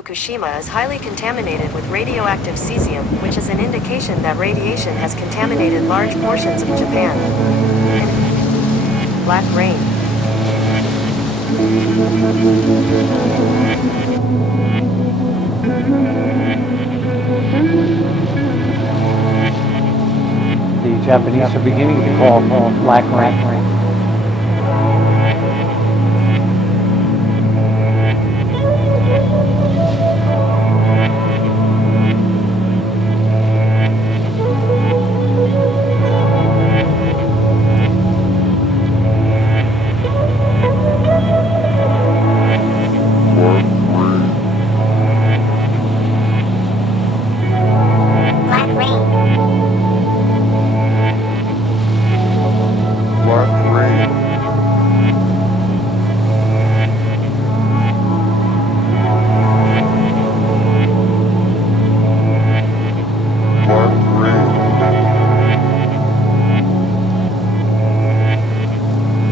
Fukushima is highly contaminated with radioactive cesium, which is an indication that radiation has contaminated large portions of Japan. Black rain. The Japanese are beginning to call black rain.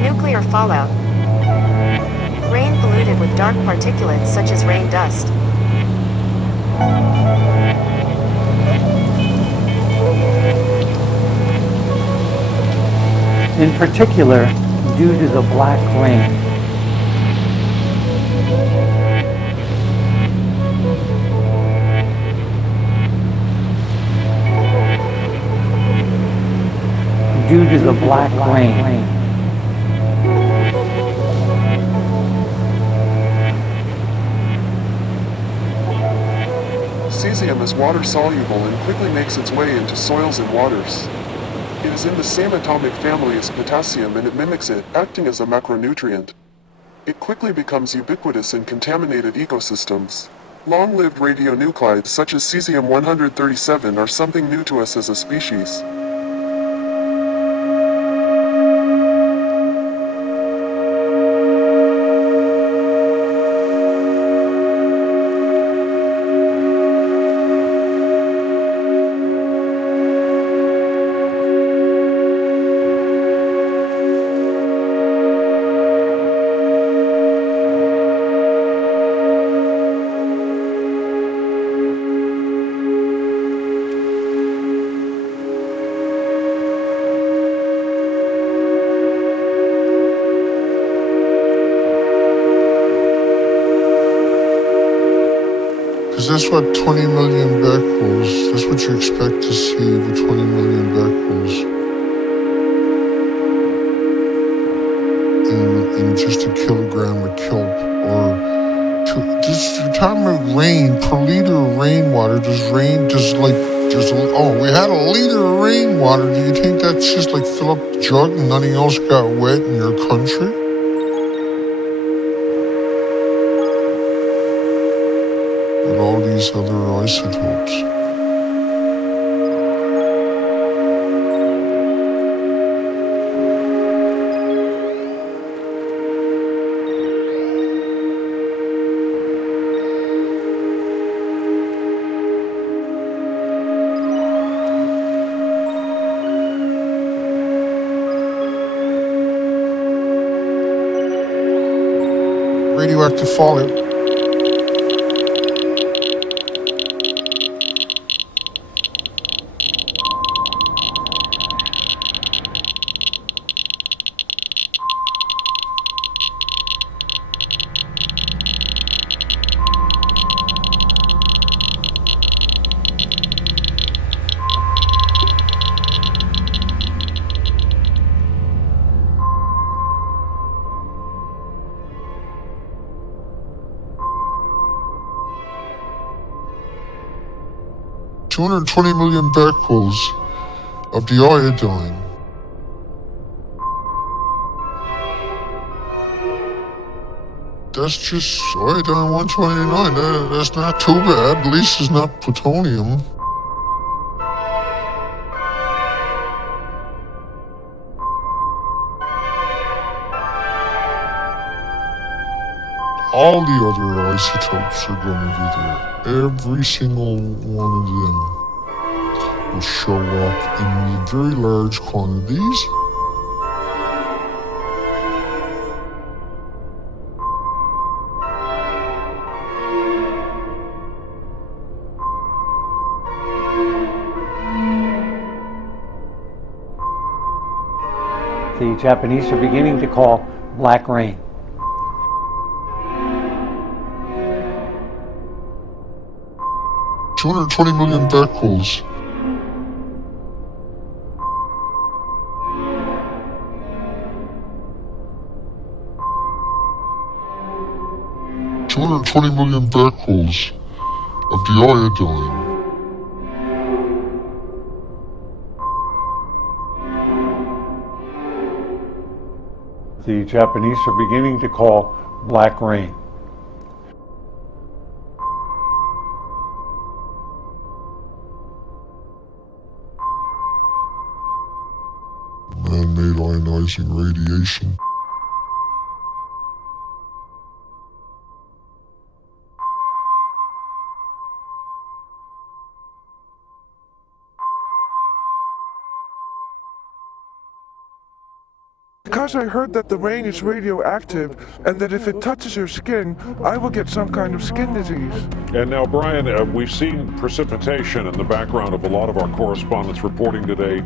Nuclear fallout. Rain polluted with dark particulates such as rain dust. In particular, due to the black rain. Due to the black rain. Cesium is water-soluble and quickly makes its way into soils and waters. It is in the same atomic family as potassium and it mimics it, acting as a macronutrient. It quickly becomes ubiquitous in contaminated ecosystems. Long-lived radionuclides such as cesium-137 are something new to us as a species. That's what 20 million becquerels, that's what you expect to see with 20 million becquerels in just a kilogram of kelp. Or you're talking about rain, per liter of rainwater, we had a liter of rainwater. Do you think that's just like fill up the jug and nothing else got wet in your country? All these other isotopes. Radioactive fallout. 220 million becquerels of the iodine. That's just iodine 129. That's not too bad. At least it's not plutonium. All the other isotopes are going to be there. Every single one of them will show up in very large quantities. The Japanese are beginning to call black rain. $220 million backholes. $220 million backholes of the iodine. The Japanese are beginning to call black rain. Man-made ionizing radiation. Because I heard that the rain is radioactive and that if it touches your skin, I will get some kind of skin disease. And now, Brian, we've seen precipitation in the background of a lot of our correspondents reporting today.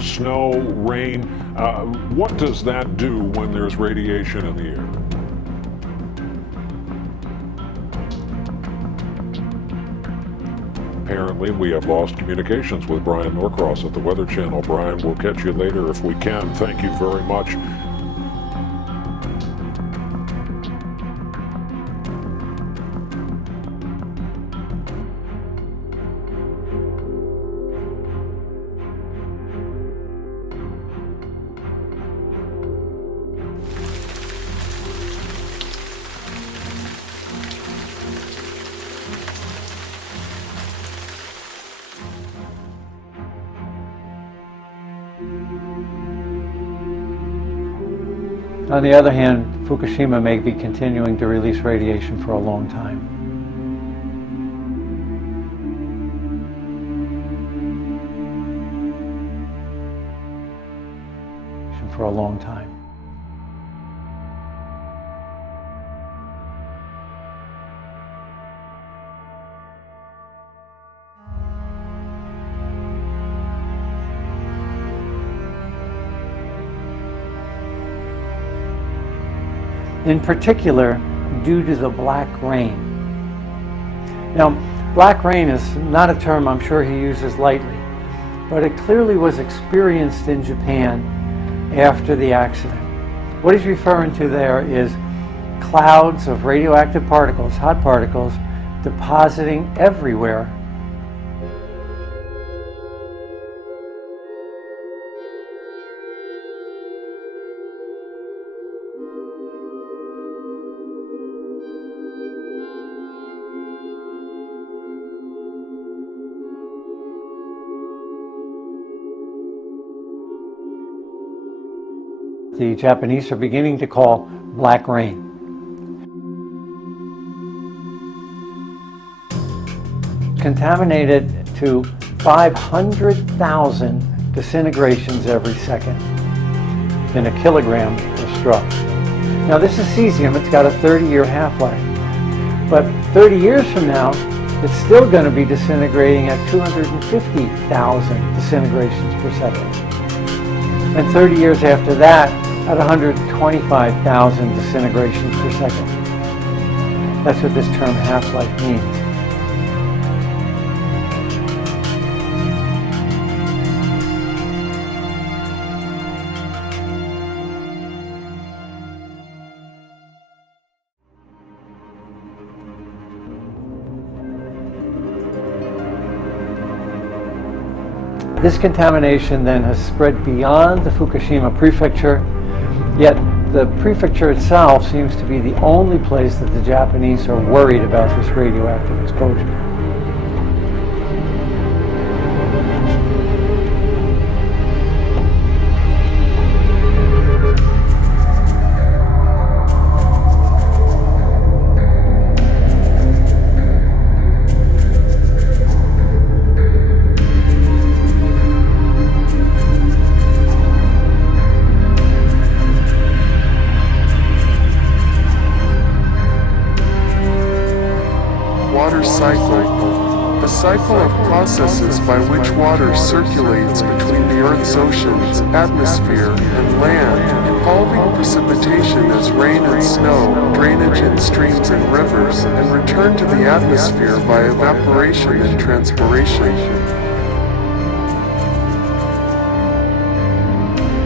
Snow, rain. What does that do when there's radiation in the air? Apparently, we have lost communications with Brian Norcross at the Weather Channel. Brian, we'll catch you later if we can. Thank you very much. On the other hand, Fukushima may be continuing to release radiation for a long time. For a long time. In particular, due to the black rain. Now, black rain is not a term I'm sure he uses lightly, but it clearly was experienced in Japan after the accident. What he's referring to there is clouds of radioactive particles, hot particles, depositing everywhere. The Japanese are beginning to call black rain. Contaminated to 500,000 disintegrations every second in a kilogram of struck. Now this is cesium, it's got a 30-year half-life. But 30 years from now, it's still going to be disintegrating at 250,000 disintegrations per second. And 30 years after that, at 125,000 disintegrations per second. That's what this term half-life means. This contamination then has spread beyond the Fukushima prefecture, yet the prefecture itself seems to be the only place that the Japanese are worried about this radioactive exposure. Water cycle. The cycle of processes by which water circulates between the the Earth's oceans, atmosphere, and land, involving precipitation as rain and snow, drainage in streams and rivers, and return to the atmosphere by evaporation and transpiration.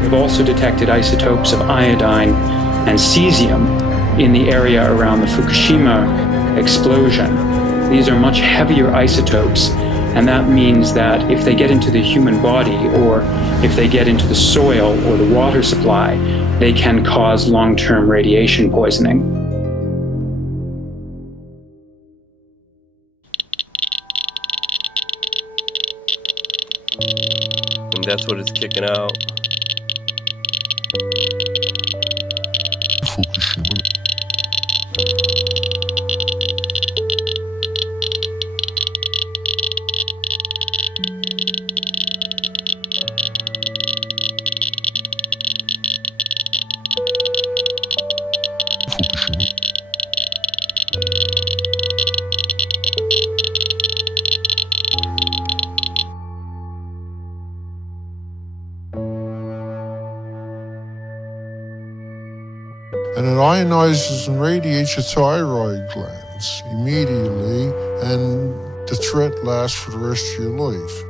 We've also detected isotopes of iodine and cesium in the area around the Fukushima explosion. These are much heavier isotopes, and that means that if they get into the human body or if they get into the soil or the water supply, they can cause long-term radiation poisoning. And that's what it's kicking out. Fukushima. And it ionizes and radiates your thyroid glands immediately, and the threat lasts for the rest of your life.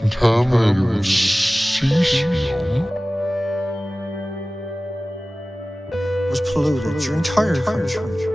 Contaminated with cesium was polluted your entire country.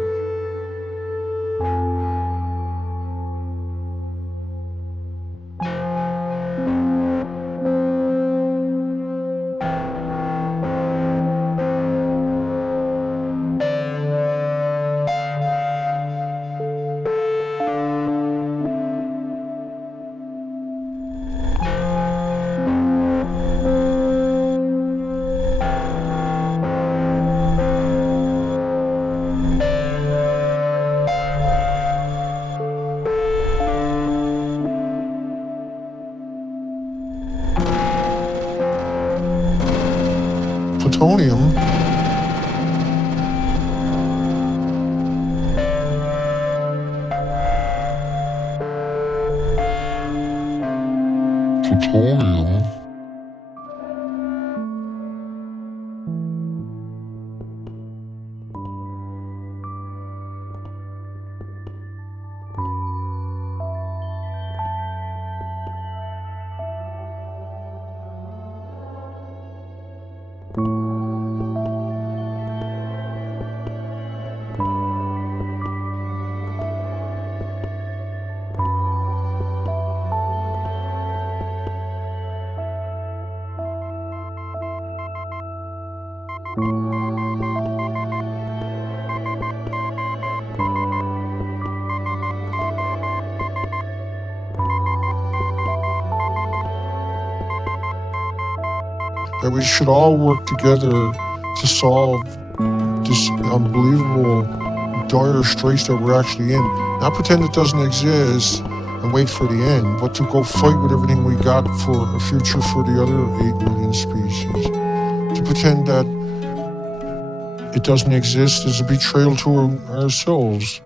plutonium that we should all work together to solve this unbelievable dire straits that we're actually in. Not pretend it doesn't exist and wait for the end, but to go fight with everything we got for a future for the other 8 million species. To pretend that it doesn't exist is a betrayal to ourselves.